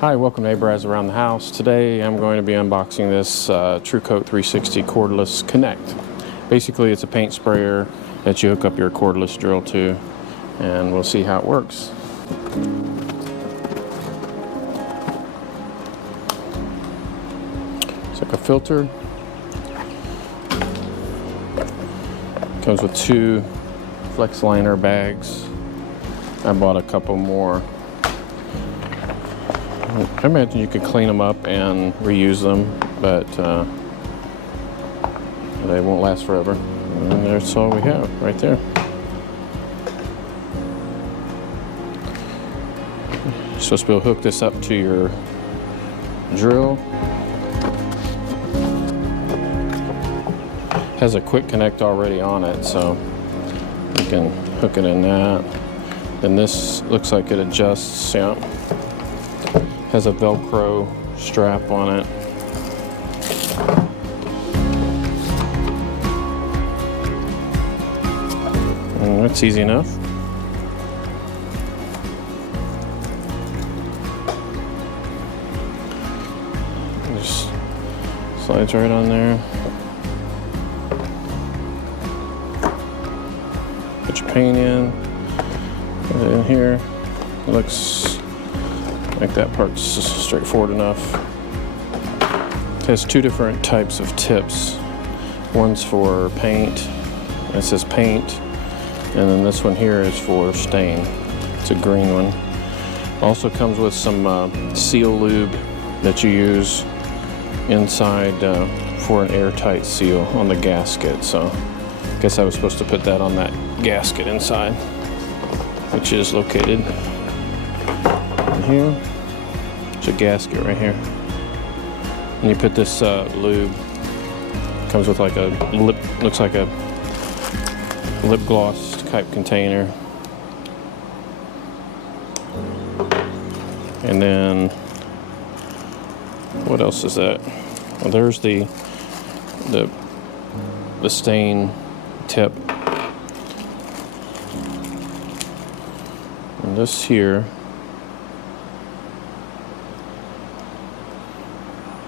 Hi, welcome to Abra's Around the House. Today I'm going to be unboxing this Truecoat 360 Cordless Connect. Basically it's a paint sprayer that you hook up your cordless drill to, and we'll see how it works. It's like a filter. Comes with 2 FlexLiner bags. I bought a couple more. I imagine you could clean them up and reuse them, but they won't last forever. And that's all we have right there. You're supposed to be able to hook this up to your drill. Has a quick connect already on it, so you can hook it in that. Then this looks like it adjusts. Yeah. Has a Velcro strap on it. And that's easy enough. Just slides right on there. Put your paint in. Put it in here. It looks like that part's straightforward enough. It has 2 different types of tips. One's for paint. It says paint. And then this one here is for stain. It's a green one. Also comes with some seal lube that you use inside for an airtight seal on the gasket. So I guess I was supposed to put that on that gasket inside, which is located in here. It's a gasket right here. And you put this lube. Comes with like a lip, looks like a lip gloss type container. And then what else is that? Well, there's the stain tip. And this here,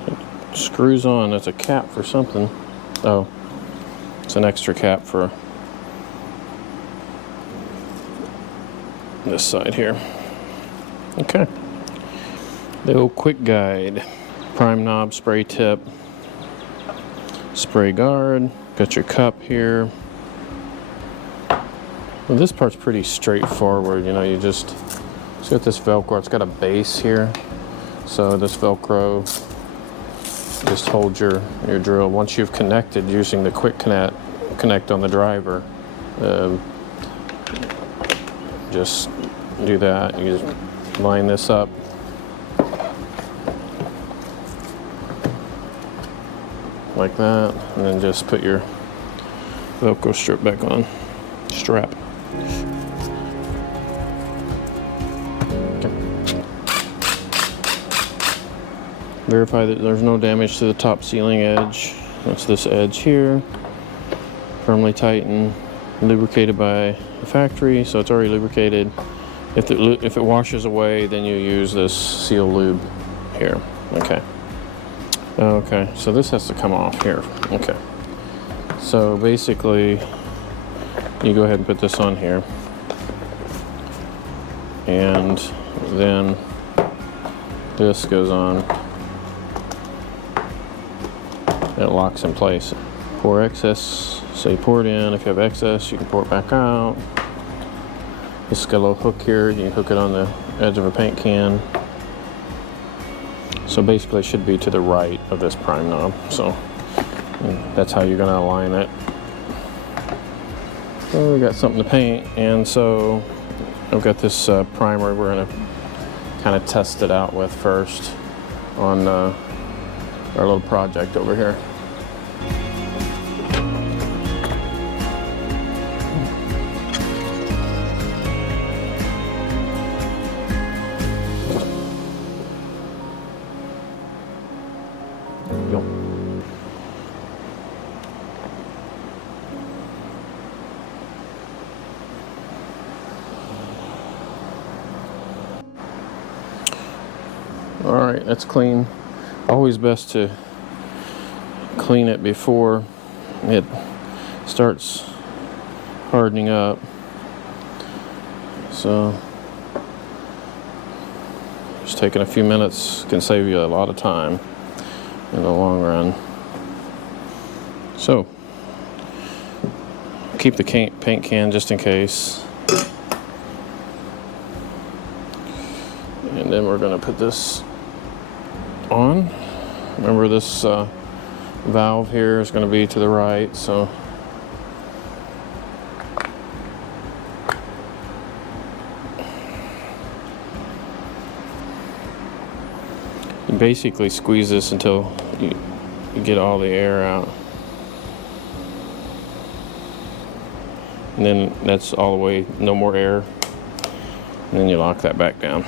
it screws on. There's a cap for something. Oh, it's an extra cap for this side here. Okay. The old quick guide. Prime knob, spray tip, spray guard. Got your cup here. Well, this part's pretty straightforward. You know, you just, it's got this Velcro. It's got a base here. So this Velcro just holds your drill. Once you've connected using the quick connect on the driver, just do that. You just line this up. Like that, and then just put your Velcro strip back on. Strap. Okay. Verify that there's no damage to the top sealing edge. That's this edge here. Firmly tightened, lubricated by the factory, so it's already lubricated. If it washes away, then you use this seal lube here. Okay. Okay, so this has to come off here. Okay. So basically, you go ahead and put this on here. And then this goes on. It locks in place. Pour excess, so you pour it in. If you have excess, you can pour it back out. This has got a little hook here. You can hook it on the edge of a paint can. So basically it should be to the right of this prime knob. So that's how you're gonna align it. Well, we got something to paint, and so I've got this primer we're gonna kind of test it out with first on our little project over here. All right, that's clean. Always best to clean it before it starts hardening up. So just taking a few minutes can save you a lot of time in the long run. So keep the paint can just in case. And then we're going to put this on. Remember, this valve here is going to be to the right, so you basically squeeze this until you get all the air out. And then that's all the way, no more air. And then you lock that back down.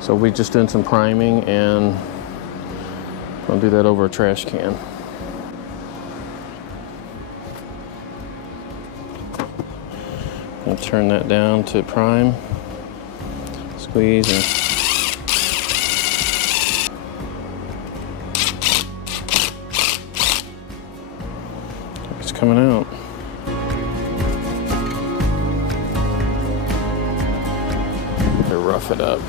So we just did some priming, and I'll do that over a trash can. I'll turn that down to prime, squeeze, and it's coming out. To rough it up.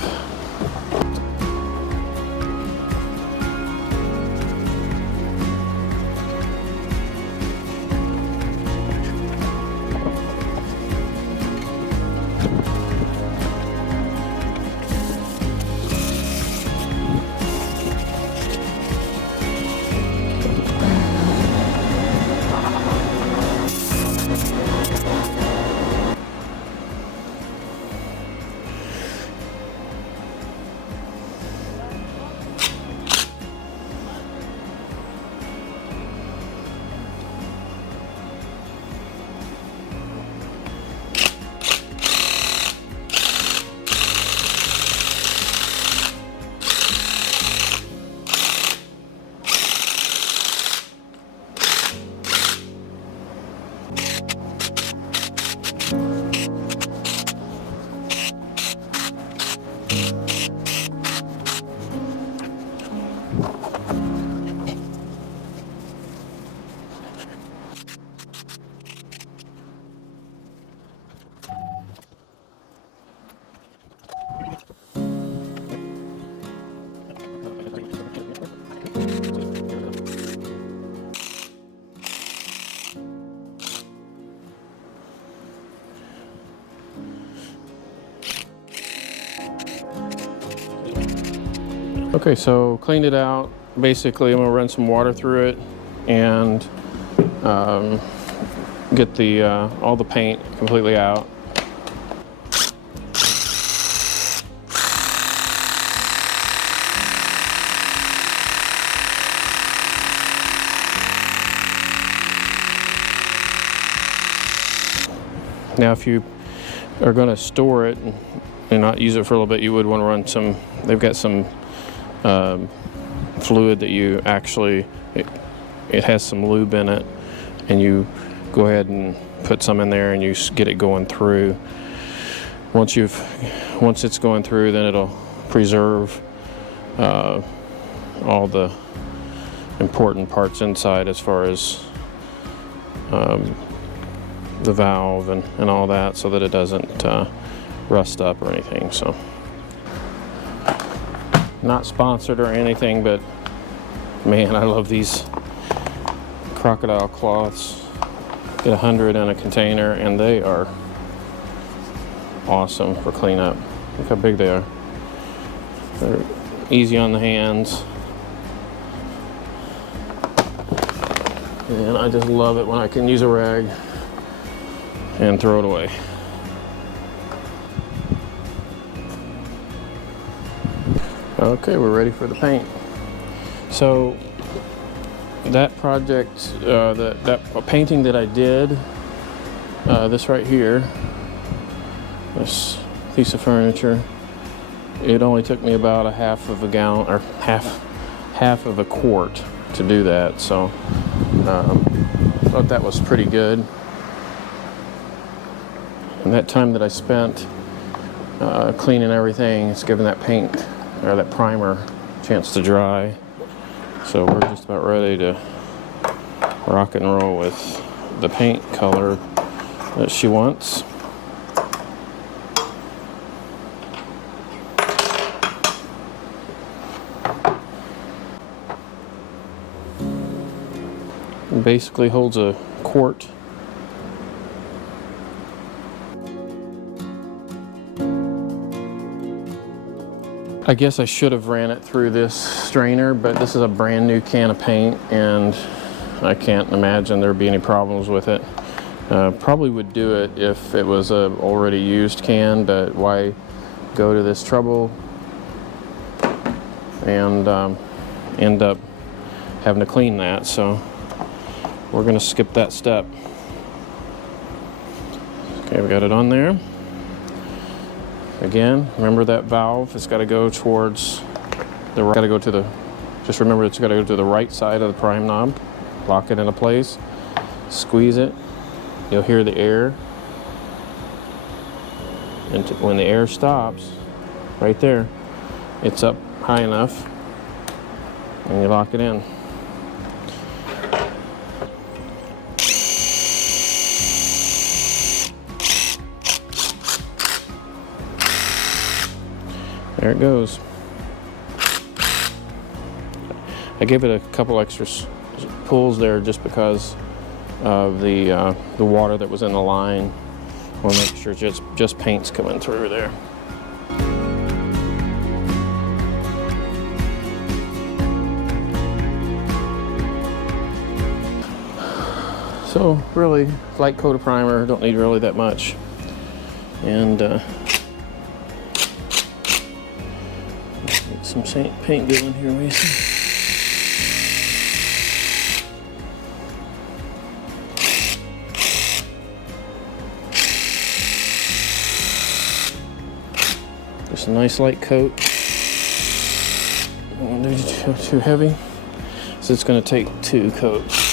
Okay, so cleaned it out. Basically, I'm gonna run some water through it and get the all the paint completely out. Now, if you are going to store it and not use it for a little bit, you would want to run some. They've got some fluid that you actually, it has some lube in it, and you go ahead and put some in there and you get it going through. Once it's going through, then it'll preserve all the important parts inside, as far as the valve and all that, so that it doesn't rust up or anything. So, not sponsored or anything, but man, I love these crocodile cloths. Get 100 in a container, and they are awesome for cleanup. Look how big they are. They're easy on the hands, and I just love it when I can use a rag and throw it away. Okay, we're ready for the paint. So that project, that painting that I did, this right here, this piece of furniture, it only took me about a half of a gallon, or half of a quart to do that. So thought that was pretty good. And that time that I spent cleaning everything. It's giving that paint or that primer a chance to dry. So we're just about ready to rock and roll with the paint color that she wants. It basically holds a quart. I guess I should have ran it through this strainer, but this is a brand new can of paint and I can't imagine there'd be any problems with it. Probably would do it if it was a already used can, but why go to this trouble and end up having to clean that? So we're gonna skip that step. Okay, we got it on there. Again, remember that valve, it's got to go towards the right, just remember it's got to go to the right side of the prime knob. Lock it into place, squeeze it, you'll hear the air, and when the air stops, right there, it's up high enough, and you lock it in. There it goes. I gave it a couple extra pulls there just because of the water that was in the line. We'll make sure just paint's coming through there. So really, light coat of primer, don't need really that much. And get some paint going here, Mason. Just a nice light coat. Don't want to do too heavy, so it's going to take 2 coats.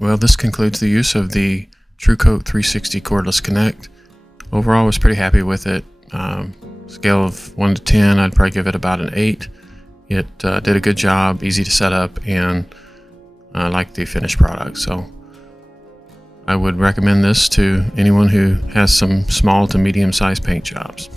Well, this concludes the use of the Truecoat 360 Cordless Connect. Overall, I was pretty happy with it. Scale of 1 to 10, I'd probably give it about an 8. It did a good job, easy to set up, and I like the finished product. So I would recommend this to anyone who has some small to medium-sized paint jobs.